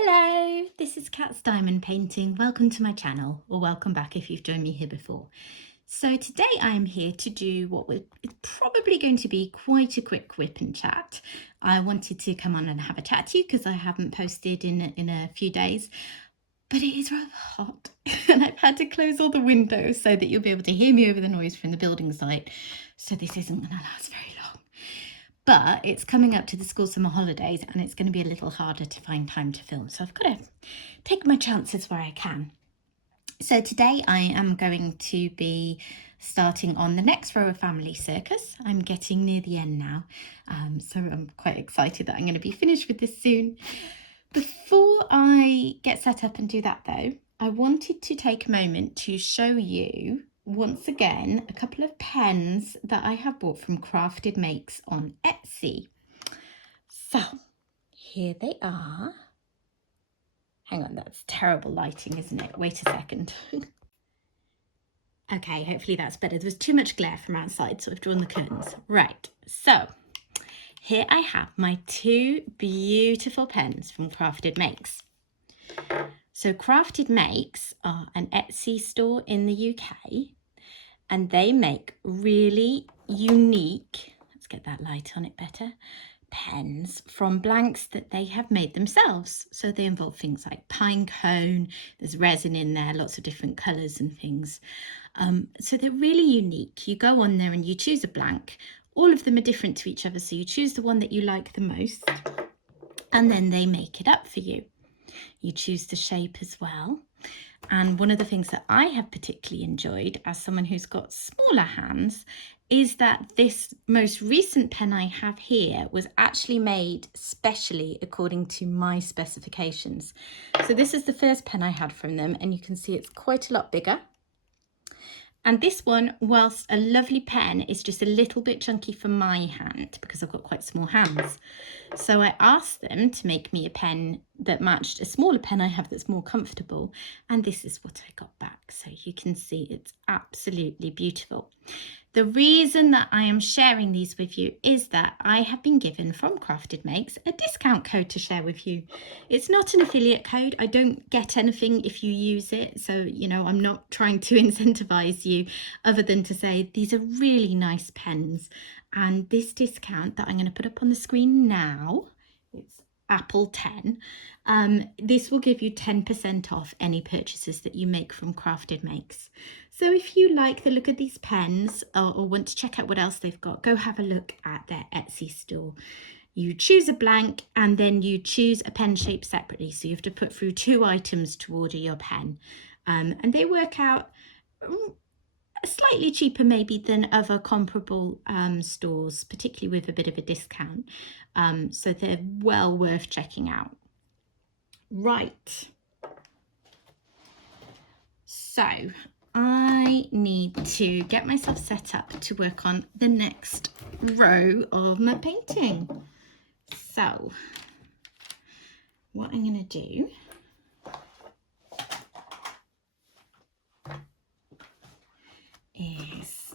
Hello, this is Cat's Diamond Painting. Welcome to my channel, or welcome back if you've joined me here before. So today I'm here to do what is probably going to be quite a quick whip and chat. I wanted to come on and have a chat to you because I haven't posted in a few days, but it is rather hot and I've had to close all the windows so that you'll be able to hear me over the noise from the building site. So this isn't going to last very long. But it's coming up to the school summer holidays and it's going to be a little harder to find time to film. So I've got to take my chances where I can. So today I am going to be starting on the next row of Family Circus. I'm getting near the end now, so I'm quite excited that I'm going to be finished with this soon. Before I get set up and do that though, I wanted to take a moment to show you once again a couple of pens that I have bought from Crafted Makes on Etsy. So here they are. Hang on, that's terrible lighting, isn't it? Wait a second. Okay, hopefully that's better. There was too much glare from outside, so I've drawn the curtains. Right, so here I have my two beautiful pens from Crafted Makes. So Crafted Makes are an Etsy store in the UK, and they make really unique, let's get that light on it better, pens from blanks that they have made themselves. So they involve things like pine cone, there's resin in there, lots of different colours and things. So they're really unique. You go on there and you choose a blank. All of them are different to each other, so you choose the one that you like the most, and then they make it up for you. You choose the shape as well. And one of the things that I have particularly enjoyed as someone who's got smaller hands is that this most recent pen I have here was actually made specially according to my specifications. So this is the first pen I had from them, and you can see it's quite a lot bigger. And this one, whilst a lovely pen, is just a little bit chunky for my hand because I've got quite small hands. So I asked them to make me a pen that matched a smaller pen I have that's more comfortable. And this is what I got back. So you can see it's absolutely beautiful. The reason that I am sharing these with you is that I have been given from Crafted Makes a discount code to share with you. It's not an affiliate code. I don't get anything if you use it. So, you know, I'm not trying to incentivize you other than to say these are really nice pens. And this discount that I'm going to put up on the screen now, it's Apple 10. This will give you 10% off any purchases that you make from Crafted Makes. So if you like the look of these pens or want to check out what else they've got, go have a look at their Etsy store. You choose a blank and then you choose a pen shape separately. So you have to put through 2 items to order your pen. And they work out slightly cheaper maybe than other comparable stores, particularly with a bit of a discount. So they're well worth checking out. Right. So I need to get myself set up to work on the next row of my painting. So what I'm going to do is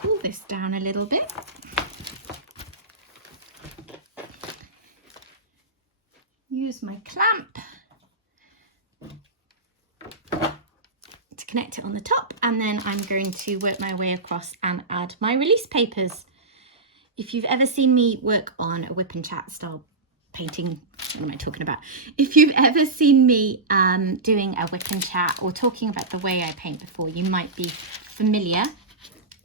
pull this down a little bit. Use my clamp to connect it on the top, and then I'm going to work my way across and add my release papers. If you've ever seen me work on a whip and chat style painting, what am I talking about? If you've ever seen me doing a whip and chat or talking about the way I paint before, you might be familiar.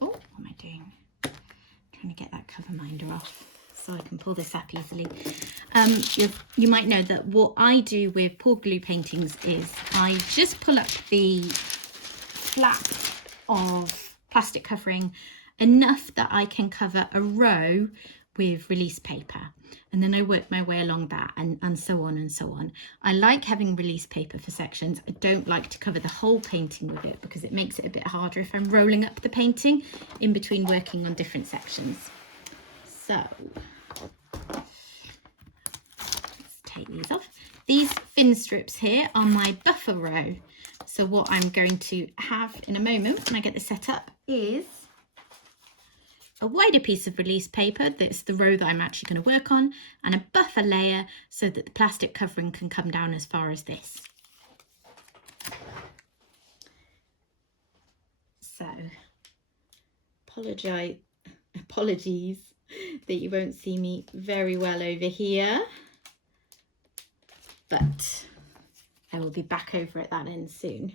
Oh, what am I doing? Trying to get that cover minder off so I can pull this up easily. You might know that what I do with pour glue paintings is I just pull up the flap of plastic covering enough that I can cover a row with release paper, and then I work my way along that and so on and so on. I like having release paper for sections. I don't like to cover the whole painting with it because it makes it a bit harder if I'm rolling up the painting in between working on different sections. So let's take these off. These fin strips here are my buffer row. So what I'm going to have in a moment when I get this set up is a wider piece of release paper, that's the row that I'm actually going to work on, and a buffer layer so that the plastic covering can come down as far as this. So, apologies that you won't see me very well over here, but I will be back over at that end soon.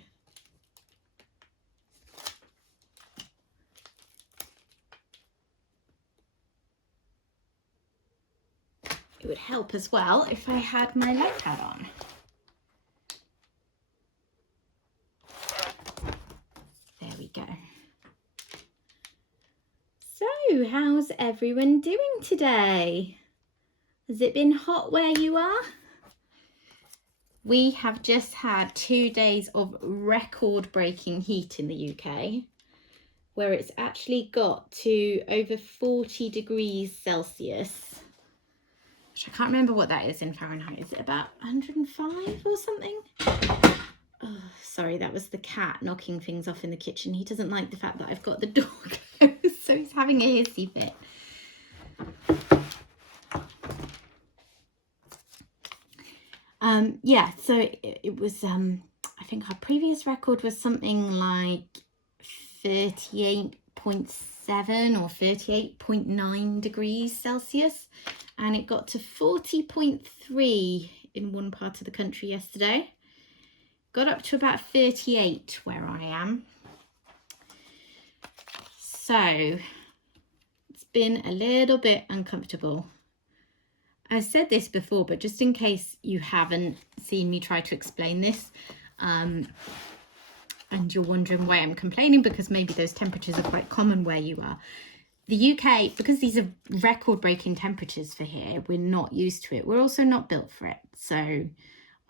It would help as well if I had my left hat on. There we go. So, how's everyone doing today? Has it been hot where you are? We have just had 2 days of record-breaking heat in the UK, where it's actually got to over 40 degrees Celsius, which I can't remember what that is in Fahrenheit. Is it about 105 or something? Oh, sorry, that was the cat knocking things off in the kitchen. He doesn't like the fact that I've got the door closed, so he's having a hissy fit. Yeah, so it was, I think our previous record was something like 38.7 or 38.9 degrees Celsius, and it got to 40.3 in one part of the country yesterday. Got up to about 38 where I am. So it's been a little bit uncomfortable. I've said this before, but just in case you haven't seen me try to explain this, and you're wondering why I'm complaining, because maybe those temperatures are quite common where you are. The UK, because these are record-breaking temperatures for here, we're not used to it. We're also not built for it. So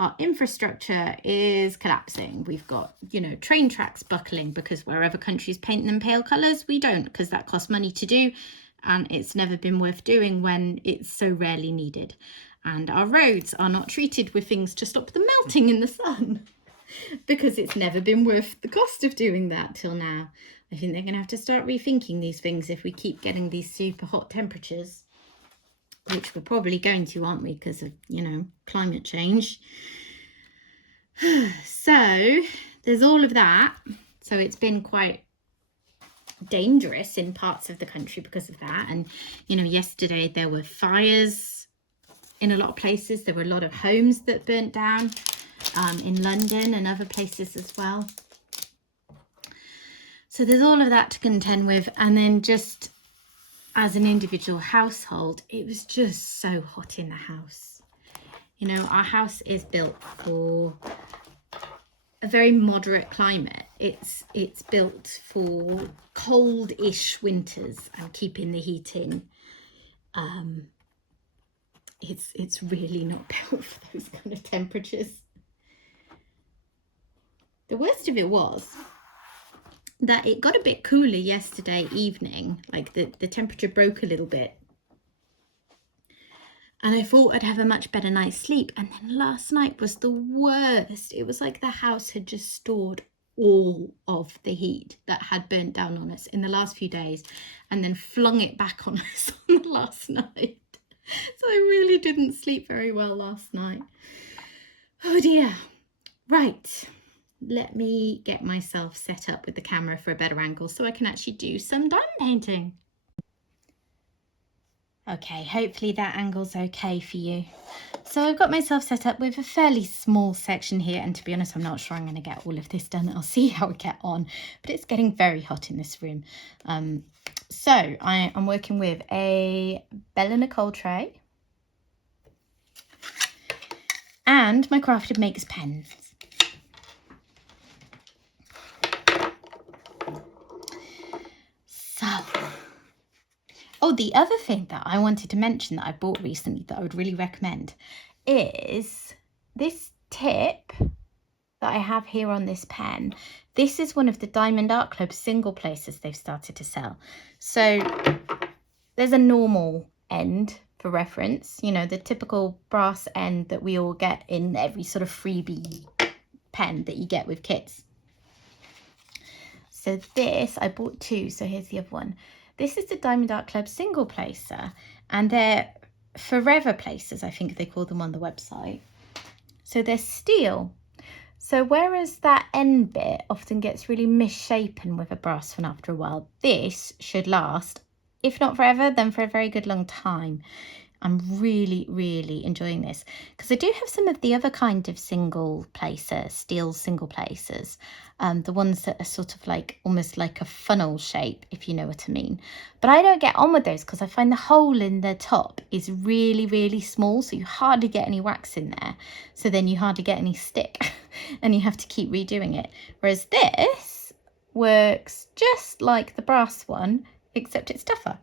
our infrastructure is collapsing. We've got, you know, train tracks buckling because wherever countries paint them pale colours, we don't, because that costs money to do. And it's never been worth doing when it's so rarely needed. And our roads are not treated with things to stop them melting in the sun because it's never been worth the cost of doing that till now. I think they're going to have to start rethinking these things if we keep getting these super hot temperatures, which we're probably going to, aren't we, because of, you know, climate change. So there's all of that. So it's been quite dangerous in parts of the country because of that. And, you know, yesterday there were fires in a lot of places. There were a lot of homes that burnt down in London and other places as well. So there's all of that to contend with. And then just as an individual household, it was just so hot in the house. You know, our house is built for a very moderate climate. It's built for cold-ish winters and keeping the heat in. It's really not built for those kind of temperatures. The worst of it was that it got a bit cooler yesterday evening, like the temperature broke a little bit. And I thought I'd have a much better night's sleep. And then last night was the worst. It was like the house had just stored all of the heat that had burnt down on us in the last few days and then flung it back on us on the last night. So I really didn't sleep very well last night. Oh dear. Right. Let me get myself set up with the camera for a better angle so I can actually do some diamond painting. Okay, hopefully that angle's okay for you. So I've got myself set up with a fairly small section here, and to be honest, I'm not sure I'm going to get all of this done. I'll see how we get on, but it's getting very hot in this room. So I am working with a Bella Nicole tray and my Crafted Makes pens. So, oh, the other thing that I wanted to mention that I bought recently that I would really recommend is this tip that I have here on this pen. This is one of the Diamond Art Club single places they've started to sell. So there's a normal end for reference, you know, the typical brass end that we all get in every sort of freebie pen that you get with kits. So this, I bought two, so here's the other one. This is the Diamond Art Club single placer, and they're forever placers, I think they call them on the website. So they're steel. So whereas that end bit often gets really misshapen with a brass one after a while, this should last, if not forever, then for a very good long time. I'm really, really enjoying this because I do have some of the other kind of single placers, steel single placers, the ones that are sort of like almost like a funnel shape, if you know what I mean. But I don't get on with those because I find the hole in the top is really, really small, so you hardly get any wax in there. So then you hardly get any stick and you have to keep redoing it. Whereas this works just like the brass one, except it's tougher.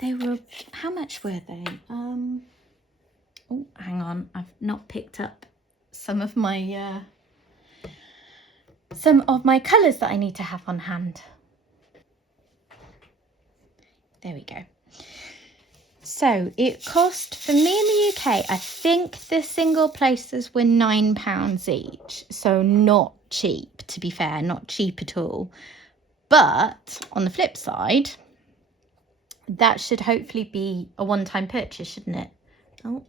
They were, how much were they? Oh, hang on, I've not picked up some of my colours that I need to have on hand. There we go. So it cost, for me in the UK, I think the single placers were £9 each. So not cheap, to be fair, not cheap at all. But on the flip side, that should hopefully be a one-time purchase, shouldn't it? Oh,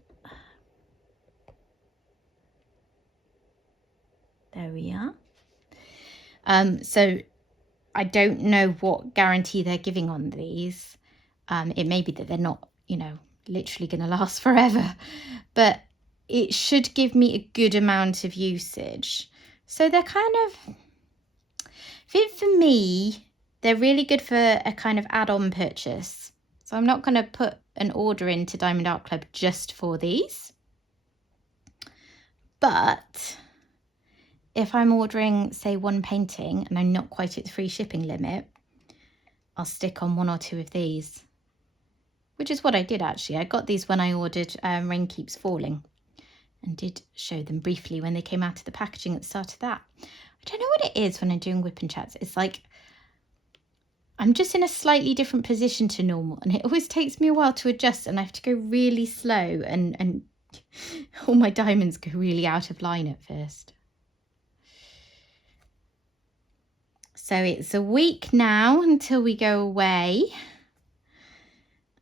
there we are. So I don't know what guarantee they're giving on these. It may be that they're not, you know, literally going to last forever, but it should give me a good amount of usage. So they're kind of, for me, they're really good for a kind of add-on purchase. So I'm not going to put an order into Diamond Art Club just for these. But if I'm ordering, say, one painting and I'm not quite at the free shipping limit, I'll stick on one or two of these, which is what I did actually. I got these when I ordered Rain Keeps Falling and did show them briefly when they came out of the packaging at the start of that. I don't know what it is when I'm doing WIP'n'Chats. It's like I'm just in a slightly different position to normal, and it always takes me a while to adjust, and I have to go really slow, and all my diamonds go really out of line at first. So it's a week now until we go away,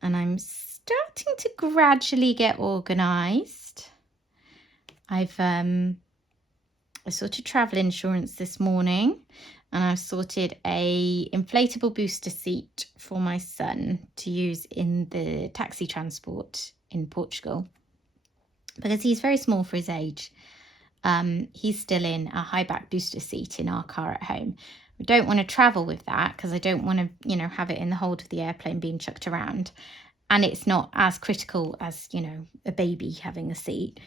and I'm starting to gradually get organised. I sorted travel insurance this morning, and I've sorted a inflatable booster seat for my son to use in the taxi transport in Portugal, because he's very small for his age. He's still in a high back booster seat in our car at home. I don't want to travel with that because I don't want to, you know, have it in the hold of the airplane being chucked around. And it's not as critical as, you know, a baby having a seat.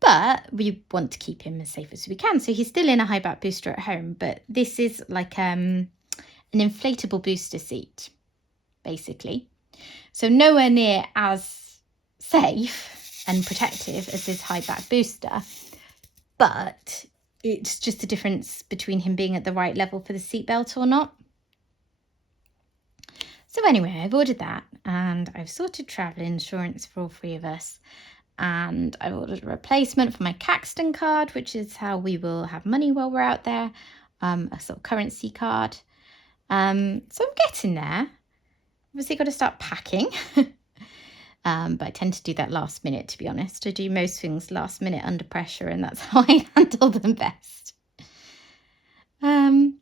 But we want to keep him as safe as we can. So he's still in a high back booster at home. But this is like an inflatable booster seat, basically. So nowhere near as safe and protective as this high back booster. But it's just a difference between him being at the right level for the seatbelt or not. So anyway, I've ordered that, and I've sorted travel insurance for all three of us. And I ordered a replacement for my Caxton card, which is how we will have money while we're out there, a sort of currency card. So I'm getting there. Obviously got to start packing, but I tend to do that last minute, to be honest. I do most things last minute under pressure, and that's how I handle them best. And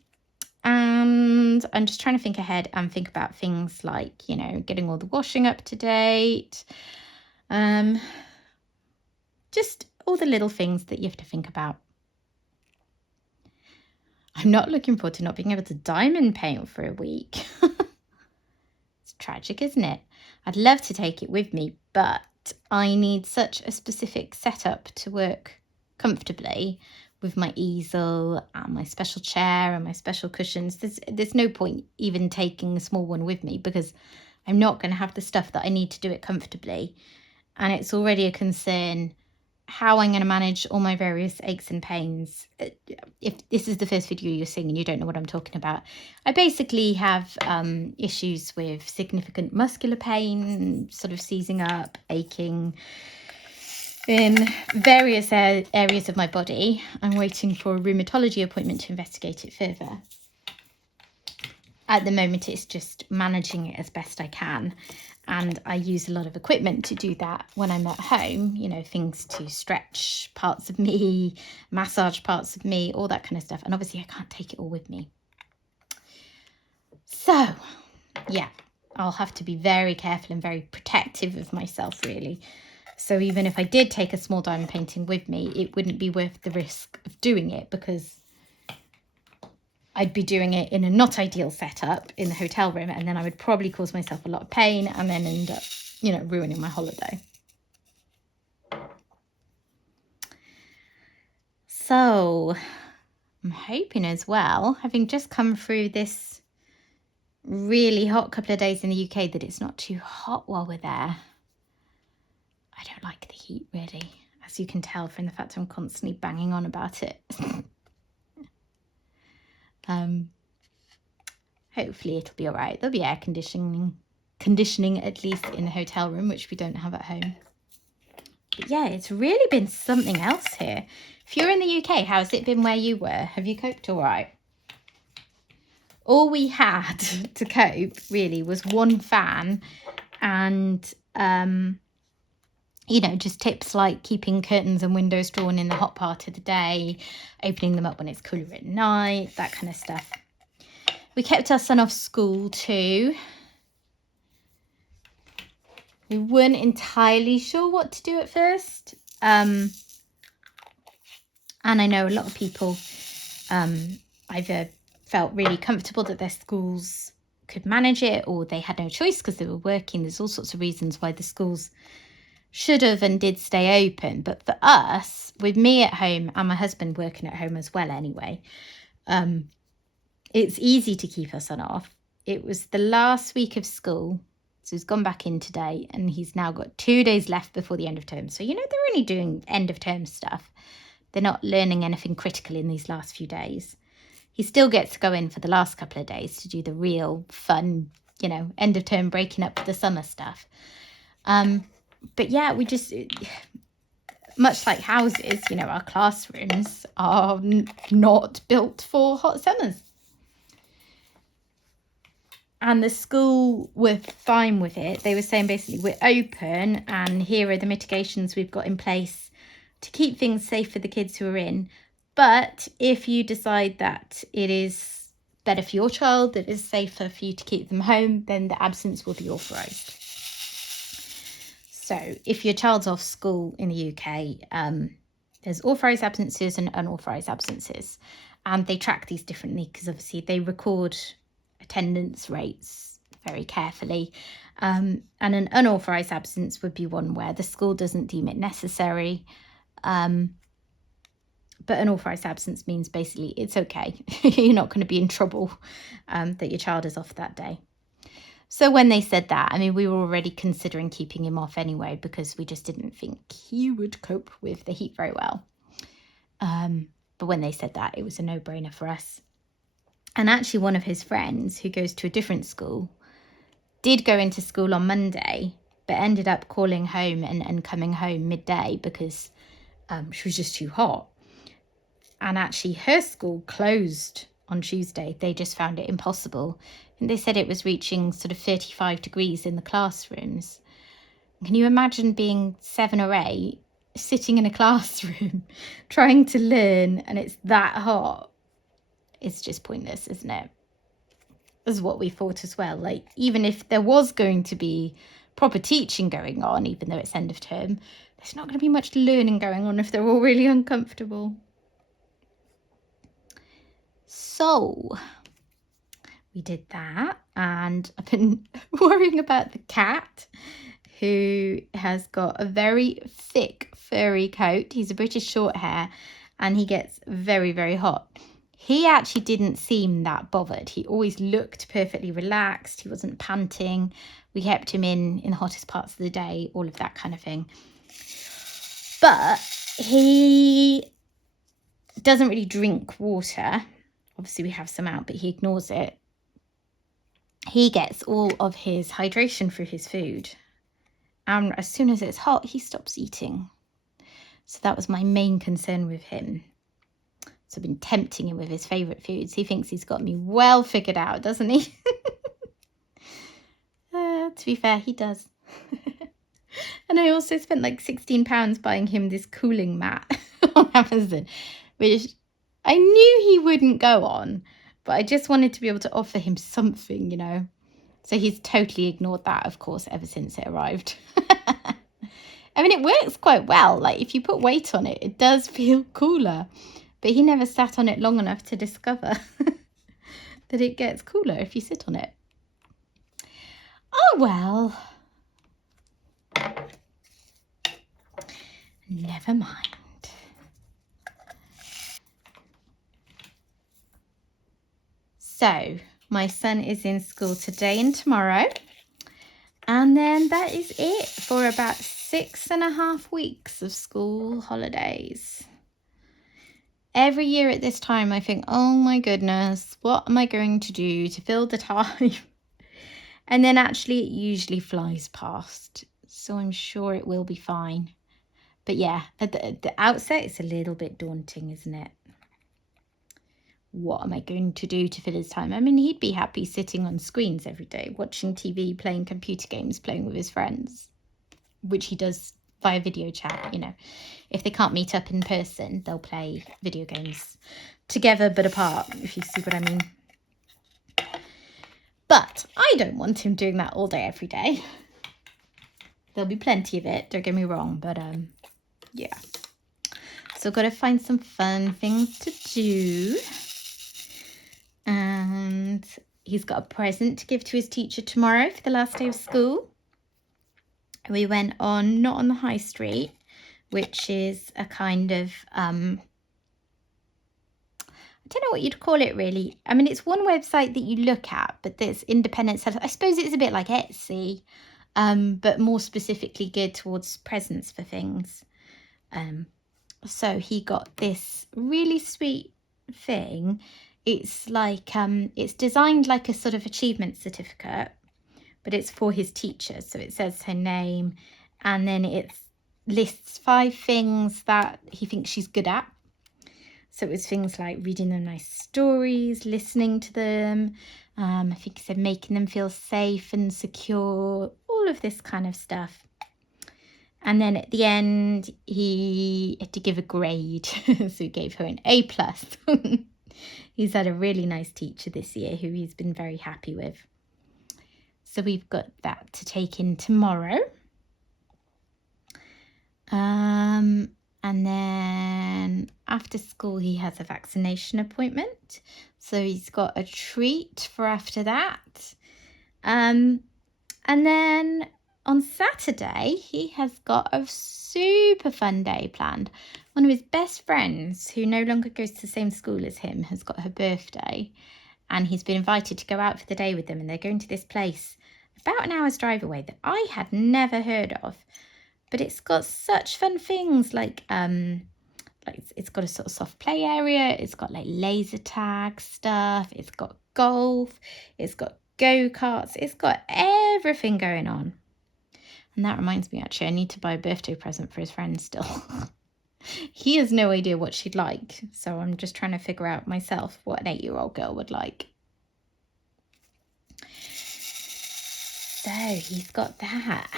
I'm just trying to think ahead and think about things like, you know, getting all the washing up to date, just all the little things that you have to think about. I'm not looking forward to not being able to diamond paint for a week. It's tragic, isn't it? I'd love to take it with me, but I need such a specific setup to work comfortably with my easel and my special chair and my special cushions. There's no point even taking a small one with me because I'm not going to have the stuff that I need to do it comfortably. And it's already a concern how I'm going to manage all my various aches and pains. If this is the first video you're seeing and you don't know what I'm talking about, I basically have issues with significant muscular pain, sort of seizing up, aching in various areas of my body. I'm waiting for a rheumatology appointment to investigate it further. at the moment it's just managing it as best I can. And I use a lot of equipment to do that when I'm at home, you know, things to stretch parts of me, massage parts of me, all that kind of stuff. And obviously I can't take it all with me. So, yeah, I'll have to be very careful and very protective of myself, really. So even if I did take a small diamond painting with me, it wouldn't be worth the risk of doing it, because I'd be doing it in a not ideal setup in the hotel room, and then I would probably cause myself a lot of pain and then end up, you know, ruining my holiday. So I'm hoping as well, having just come through this really hot couple of days in the UK, that it's not too hot while we're there. I don't like the heat, really, as you can tell from the fact I'm constantly banging on about it. Hopefully it'll be all right. There'll be air conditioning at least in the hotel room, which we don't have at home. But yeah, it's really been something else here. If you're in the UK, how's it been where you were? Have you coped all right? All we had to cope really was one fan and, you know, just tips like keeping curtains and windows drawn in the hot part of the day, opening them up when it's cooler at night, that kind of stuff. We kept our son off school too. We weren't entirely sure what to do at first. And I know a lot of people either felt really comfortable that their schools could manage it, or they had no choice because they were working. There's all sorts of reasons why the schools should have and did stay open. But for us, with me at home and my husband working at home as well anyway, it's easy to keep our son off. It was the last week of school, so he's gone back in today, and he's now got 2 days left before the end of term. So, you know, they're only doing end of term stuff. They're not learning anything critical in these last few days. He still gets to go in for the last couple of days to do the real fun, you know, end of term breaking up for the summer stuff. But yeah, we just, much like houses, you know, our classrooms are not built for hot summers. And the school were fine with it. They were saying basically, we're open and here are the mitigations we've got in place to keep things safe for the kids who are in. But if you decide that it is better for your child, that it's safer for you to keep them home, then the absence will be authorised. So if your child's off school in the UK, there's authorised absences and unauthorised absences. And they track these differently because obviously they record attendance rates very carefully. And an unauthorised absence would be one where the school doesn't deem it necessary. But an authorised absence means basically it's okay. You're not going to be in trouble that your child is off that day. So when they said that, I mean, we were already considering keeping him off anyway, because we just didn't think he would cope with the heat very well. But when they said that, it was a no-brainer for us. And actually one of his friends who goes to a different school did go into school on Monday, but ended up calling home and coming home midday because she was just too hot. And actually her school closed on Tuesday. They just found it impossible. And they said it was reaching sort of 35 degrees in the classrooms. Can you imagine being 7 or 8, sitting in a classroom, trying to learn, and it's that hot? It's just pointless, isn't it? Is what we thought as well. Like, even if there was going to be proper teaching going on, even though it's end of term, there's not going to be much learning going on if they're all really uncomfortable. So we did that, and I've been worrying about the cat, who has got a very thick furry coat. He's a British short hair, and he gets very, very hot. He actually didn't seem that bothered. He always looked perfectly relaxed. He wasn't panting. We kept him in the hottest parts of the day, all of that kind of thing. But he doesn't really drink water. Obviously, we have some out, but he ignores it. He gets all of his hydration through his food. And as soon as it's hot, he stops eating. So that was my main concern with him. So I've been tempting him with his favourite foods. He thinks he's got me well figured out, doesn't he? To be fair, he does. And I also spent like £16 buying him this cooling mat on Amazon, which I knew he wouldn't go on, but I just wanted to be able to offer him something, you know. So he's totally ignored that, of course, ever since it arrived. I mean, it works quite well. Like, if you put weight on it, it does feel cooler. But he never sat on it long enough to discover that it gets cooler if you sit on it. Oh, well. Never mind. So, my son is in school today and tomorrow. And then that is it for about 6.5 weeks of school holidays. Every year at this time, I think, oh my goodness, what am I going to do to fill the time? And then actually it usually flies past. So I'm sure it will be fine. But yeah, at the outset, it's a little bit daunting, isn't it? What am I going to do to fill his time? I mean, he'd be happy sitting on screens every day, watching TV, playing computer games, playing with his friends, which he does via video chat, you know. If they can't meet up in person, they'll play video games together but apart, if you see what I mean. But I don't want him doing that all day, every day. There'll be plenty of it, don't get me wrong, but yeah. So I've got to find some fun things to do. And he's got a present to give to his teacher tomorrow for the last day of school. We went on, not on the high street, which is a kind of, I don't know what you'd call it really. I mean, it's one website that you look at, but there's independent sellers. I suppose it's a bit like Etsy, but more specifically geared towards presents for things. So he got this really sweet thing. It's like, it's designed like a sort of achievement certificate, but it's for his teacher. So it says her name, and then it lists 5 things that he thinks she's good at. So it was things like reading them nice stories, listening to them. I think he said making them feel safe and secure, all of this kind of stuff. And then at the end, he had to give a grade. So he gave her an A+. He's had a really nice teacher this year who he's been very happy with. So we've got that to take in tomorrow. And then after school, he has a vaccination appointment. So he's got a treat for after that. And then on Saturday, he has got a super fun day planned. One of his best friends, who no longer goes to the same school as him, has got her birthday. And he's been invited to go out for the day with them. And they're going to this place about an hour's drive away that I had never heard of. But it's got such fun things like it's got a sort of soft play area. It's got like laser tag stuff. It's got golf. It's got go-karts. It's got everything going on. And that reminds me, actually, I need to buy a birthday present for his friend still. He has no idea what she'd like. So I'm just trying to figure out myself what an 8-year-old girl would like. So he's got that.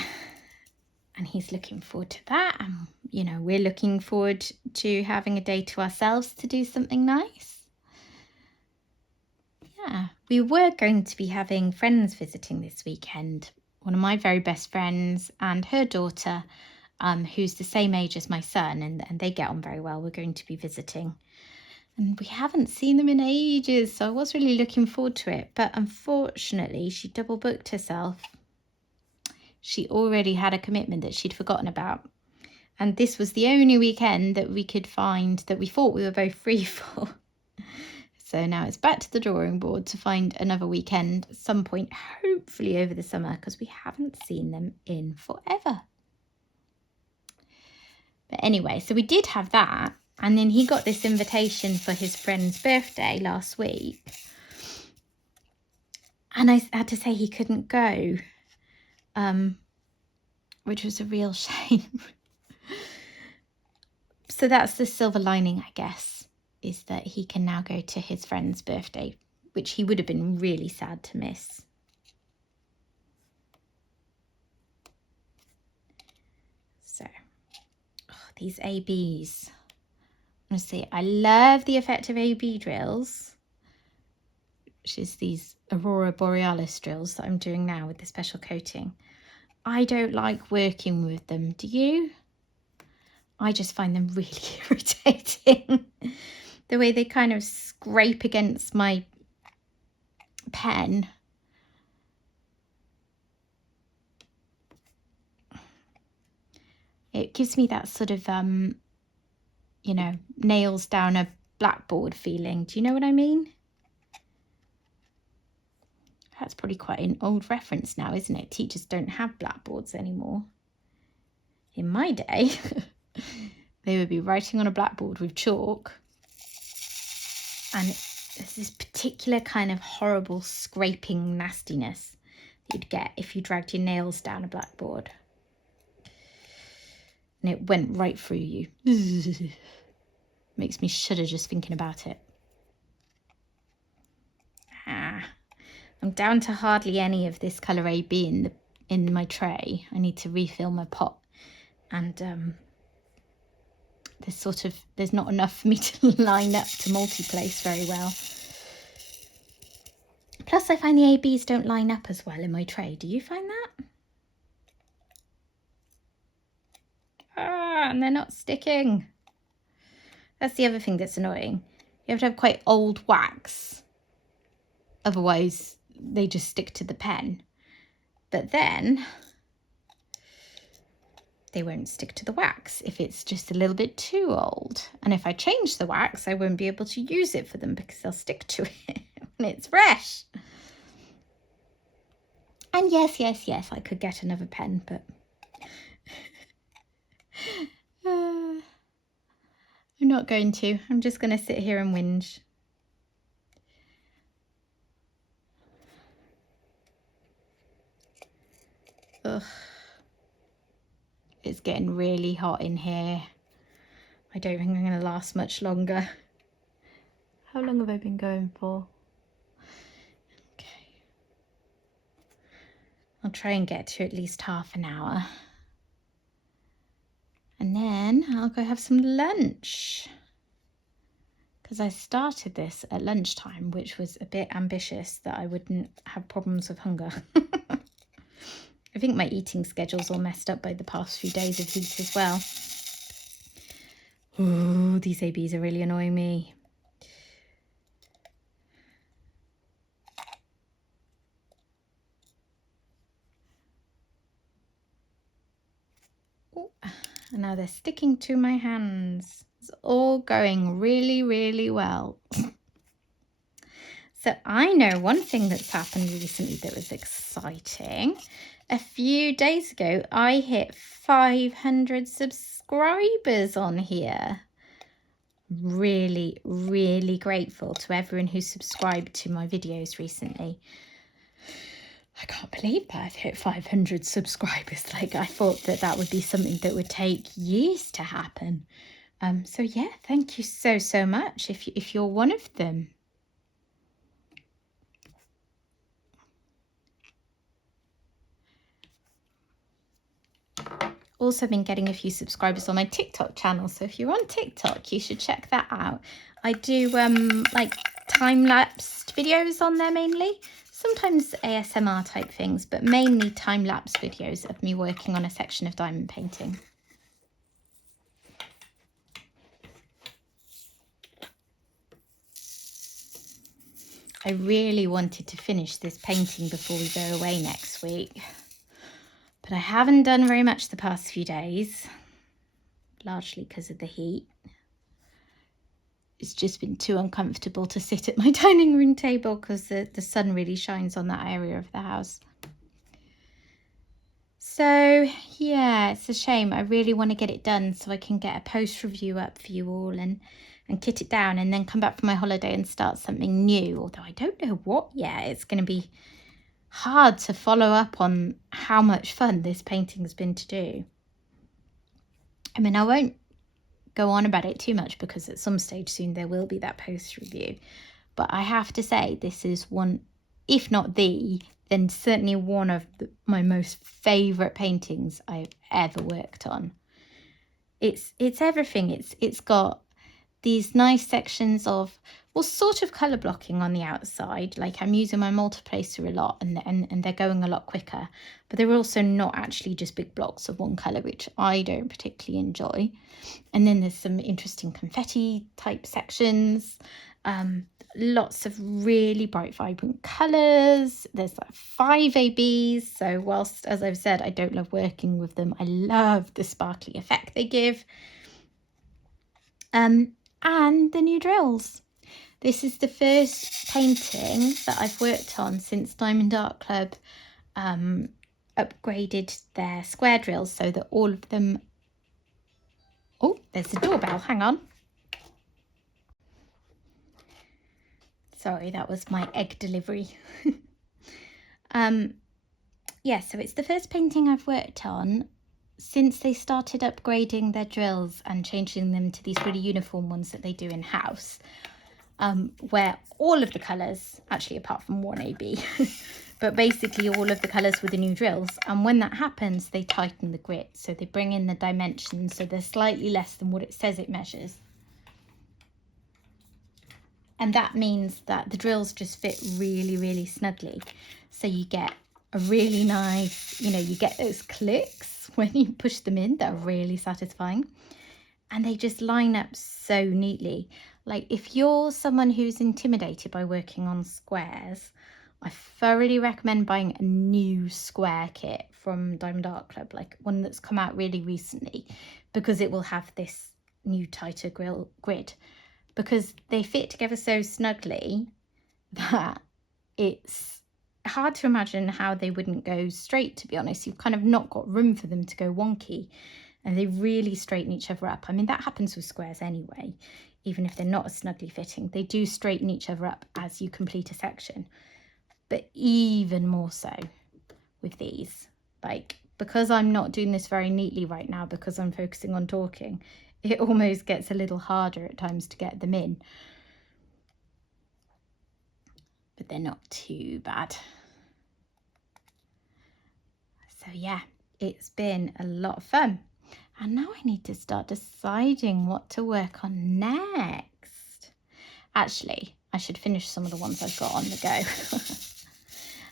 And he's looking forward to that. And, you know, we're looking forward to having a day to ourselves to do something nice. Yeah, we were going to be having friends visiting this weekend. One of my very best friends and her daughter, who's the same age as my son, and they get on very well. We're going to be visiting. And we haven't seen them in ages, so I was really looking forward to it. But unfortunately, she double booked herself. She already had a commitment that she'd forgotten about. And this was the only weekend that we could find that we thought we were both free for. So now it's back to the drawing board to find another weekend at some point, hopefully over the summer, because we haven't seen them in forever. But anyway, so we did have that. And then he got this invitation for his friend's birthday last week. And I had to say he couldn't go. Which was a real shame. So that's the silver lining, I guess. is that he can now go to his friend's birthday, which he would have been really sad to miss. So, these ABs. Honestly, I love the effect of AB drills, which is these Aurora Borealis drills that I'm doing now with the special coating. I don't like working with them, do you? I just find them really irritating. The way they kind of scrape against my pen. It gives me that sort of, you know, nails down a blackboard feeling. Do you know what I mean? That's probably quite an old reference now, isn't it? Teachers don't have blackboards anymore. In my day, they would be writing on a blackboard with chalk. And there's this particular kind of horrible scraping nastiness you'd get if you dragged your nails down a blackboard. And it went right through you. Makes me shudder just thinking about it. I'm down to hardly any of this colour AB in my tray. I need to refill my pot, and there's not enough for me to line up to multi-place very well. Plus, I find the ABs don't line up as well in my tray. Do you find that? And they're not sticking. That's the other thing that's annoying. You have to have quite old wax. Otherwise, they just stick to the pen. But then they won't stick to the wax if it's just a little bit too old. And if I change the wax, I won't be able to use it for them because they'll stick to it when it's fresh. And yes, I could get another pen, but I'm not going to. I'm just going to sit here and whinge. Ugh. It's getting really hot in here. I don't think I'm going to last much longer. How long have I been going for? Okay. I'll try and get to at least half an hour. And then I'll go have some lunch. Because I started this at lunchtime, which was a bit ambitious that I wouldn't have problems with hunger. I think my eating schedule's all messed up by the past few days of heat as well. Ooh, these ABs are really annoying me. Ooh, and now they're sticking to my hands. It's all going really, really well. So I know one thing that's happened recently that was exciting. A few days ago, I hit 500 subscribers on here. Really, really grateful to everyone who subscribed to my videos recently. I can't believe that I've hit 500 subscribers. Like, I thought that would be something that would take years to happen. So yeah, thank you so much if you're one of them. Also been getting a few subscribers on my TikTok channel, so if you're on TikTok, you should check that out. I do like time-lapsed videos on there mainly, sometimes ASMR type things, but mainly time-lapse videos of me working on a section of diamond painting. I really wanted to finish this painting before we go away next week. But I haven't done very much the past few days, largely because of the heat. It's just been too uncomfortable to sit at my dining room table because the sun really shines on that area of the house. So yeah, it's a shame. I really want to get it done so I can get a post review up for you all and kit it down and then come back from my holiday and start something new. Although I don't know what yet. It's going to be hard to follow up on how much fun this painting has been to do. I mean, I won't go on about it too much because at some stage soon there will be that post review. But I have to say, this is one, if not then certainly one of my most favourite paintings I've ever worked on. It's everything. It's got these nice sections of, well, sort of colour blocking on the outside. Like I'm using my multiplacer a lot and they're going a lot quicker. But they're also not actually just big blocks of one colour, which I don't particularly enjoy. And then there's some interesting confetti type sections. Lots of really bright, vibrant colours. There's like 5 ABs. So whilst, as I've said, I don't love working with them, I love the sparkly effect they give. And the new drills. This is the first painting that I've worked on since Diamond Art Club upgraded their square drills so that all of them... Oh, there's a doorbell. Hang on. Sorry, that was my egg delivery. Yeah, so it's the first painting I've worked on since they started upgrading their drills and changing them to these really uniform ones that they do in-house, where all of the colours, actually apart from one AB, but basically all of the colours were the new drills. And when that happens, they tighten the grit. So they bring in the dimensions, so they're slightly less than what it says it measures. And that means that the drills just fit really, really snugly. So you get a really nice, you get those clicks when you push them in that are really satisfying. And they just line up so neatly. Like if you're someone who's intimidated by working on squares, I thoroughly recommend buying a new square kit from Diamond Art Club, like one that's come out really recently, because it will have this new tighter grid. Because they fit together so snugly that it's hard to imagine how they wouldn't go straight, to be honest. You've kind of not got room for them to go wonky, and they really straighten each other up. I mean, that happens with squares anyway, even if they're not as snugly fitting. They do straighten each other up as you complete a section, but even more so with these. Like, because I'm not doing this very neatly right now because I'm focusing on talking, it almost gets a little harder at times to get them in. But they're not too bad. So yeah, it's been a lot of fun. And now I need to start deciding what to work on next. Actually, I should finish some of the ones I've got on the go.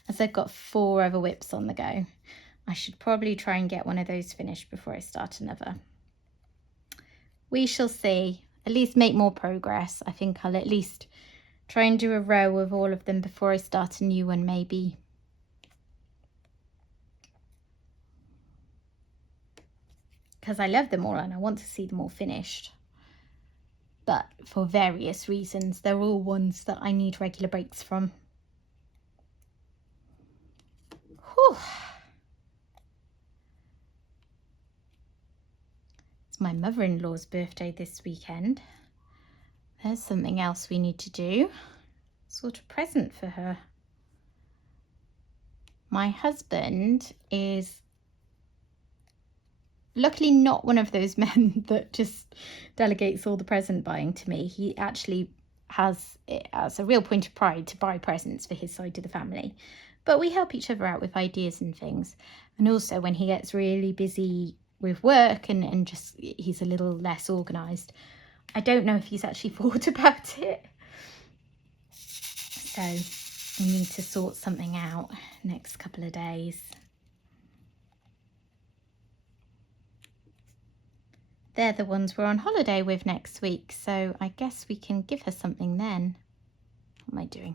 As I've got 4 other whips on the go. I should probably try and get one of those finished before I start another. We shall see. At least make more progress. I think I'll at least try and do a row of all of them before I start a new one, maybe. Because I love them all and I want to see them all finished. But for various reasons, they're all ones that I need regular breaks from. Whew. My mother-in-law's birthday this weekend. There's something else we need to do. Sort of present for her. My husband is luckily not one of those men that just delegates all the present buying to me. He actually has it as a real point of pride to buy presents for his side of the family. But we help each other out with ideas and things. And also when he gets really busy with work and just he's a little less organised, I don't know if he's actually thought about it. So we need to sort something out next couple of days. They're the ones we're on holiday with next week, so I guess we can give her something then. What am I doing?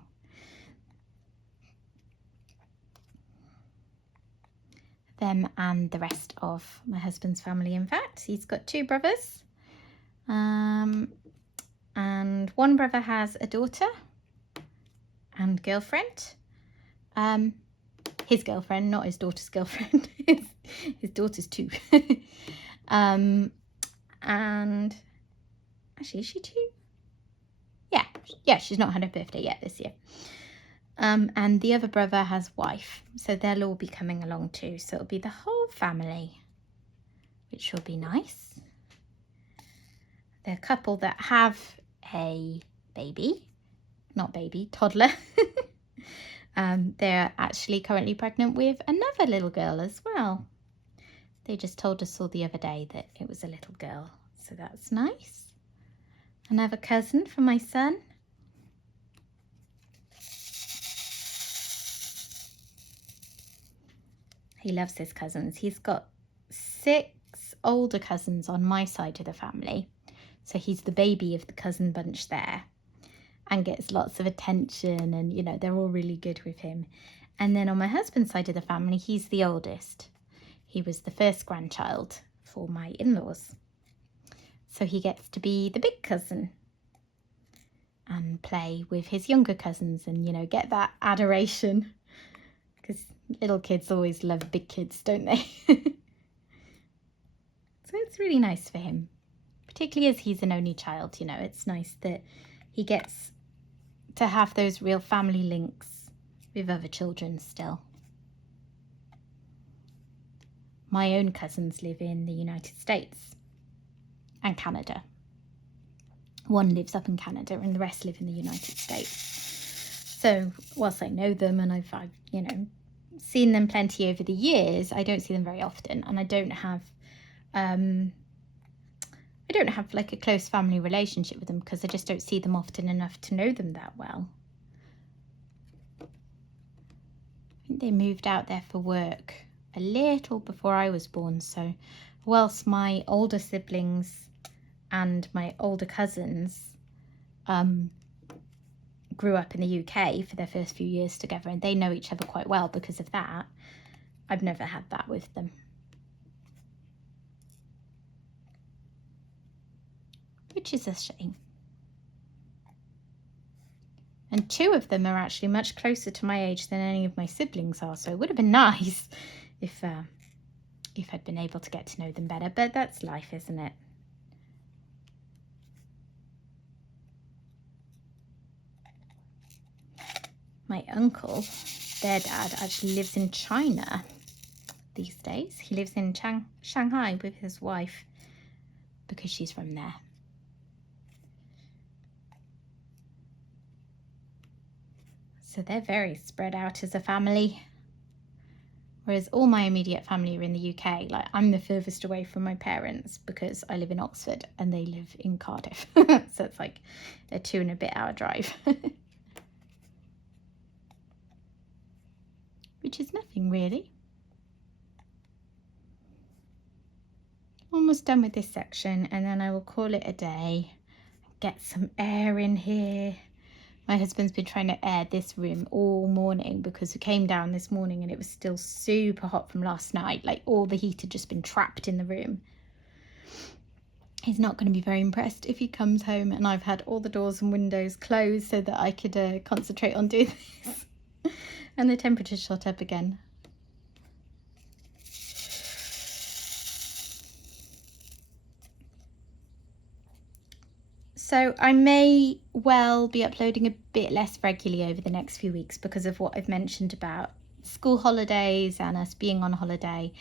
Them and the rest of my husband's family. In fact, he's got 2 brothers, and one brother has a daughter and girlfriend. His girlfriend, not his daughter's girlfriend. His daughter's 2. And actually, is she 2? Yeah, she's not had her birthday yet this year. And the other brother has wife, so they'll all be coming along too. So it'll be the whole family, which will be nice. the couple that have a toddler. They're actually currently pregnant with another little girl as well. They just told us all the other day that it was a little girl, so that's nice. Another cousin for my son. He loves his cousins. He's got 6 older cousins on my side of the family, so he's the baby of the cousin bunch there, and gets lots of attention, and you know, they're all really good with him. And then on my husband's side of the family, he's the oldest. He was the first grandchild for my in-laws, so he gets to be the big cousin and play with his younger cousins, and you know, get that adoration, because little kids always love big kids, don't they? So it's really nice for him, particularly as he's an only child. You know, it's nice that he gets to have those real family links with other children still. My own cousins live in the United States and Canada. One lives up in Canada and the rest live in the United States. So whilst I know them and I've you know, seen them plenty over the years, I don't see them very often, and I don't have like a close family relationship with them because I just don't see them often enough to know them that well. I think they moved out there for work a little before I was born, so whilst my older siblings and my older cousins grew up in the UK for their first few years together, and they know each other quite well because of that, I've never had that with them. Which is a shame. And 2 of them are actually much closer to my age than any of my siblings are, so it would have been nice if I'd been able to get to know them better, but that's life, isn't it? My uncle, their dad, actually lives in China these days. He lives in Shanghai with his wife because she's from there. So they're very spread out as a family. Whereas all my immediate family are in the UK. Like, I'm the furthest away from my parents because I live in Oxford and they live in Cardiff. So it's like a 2 and a bit hour drive. Which is nothing really. Almost done with this section, and then I will call it a day. Get some air in here. My husband's been trying to air this room all morning because we came down this morning and it was still super hot from last night. Like, all the heat had just been trapped in the room. He's not going to be very impressed if he comes home and I've had all the doors and windows closed so that I could concentrate on doing this. And the temperature shot up again. So I may well be uploading a bit less regularly over the next few weeks because of what I've mentioned about school holidays and us being on holiday.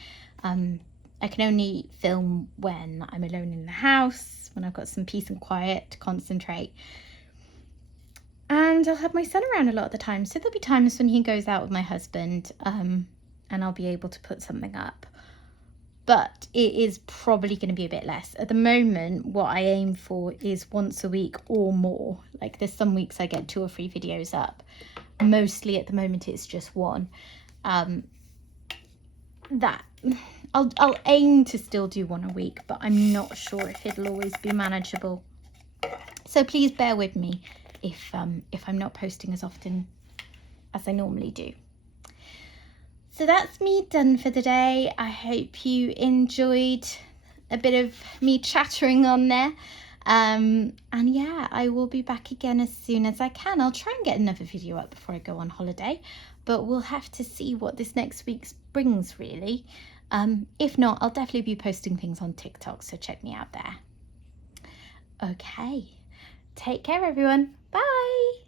I can only film when I'm alone in the house, when I've got some peace and quiet to concentrate. And I'll have my son around a lot of the time. So there'll be times when he goes out with my husband and I'll be able to put something up. But it is probably going to be a bit less. At the moment, what I aim for is once a week or more. Like, there's some weeks I get 2 or 3 videos up. Mostly at the moment it's just 1. That I'll aim to still do 1 a week, but I'm not sure if it'll always be manageable. So please bear with me if I'm not posting as often as I normally do. So that's me done for the day. I hope you enjoyed a bit of me chattering on there. And yeah, I will be back again as soon as I can. I'll try and get another video up before I go on holiday, but we'll have to see what this next week brings, really. If not, I'll definitely be posting things on TikTok, so check me out there. Okay, take care everyone. Bye.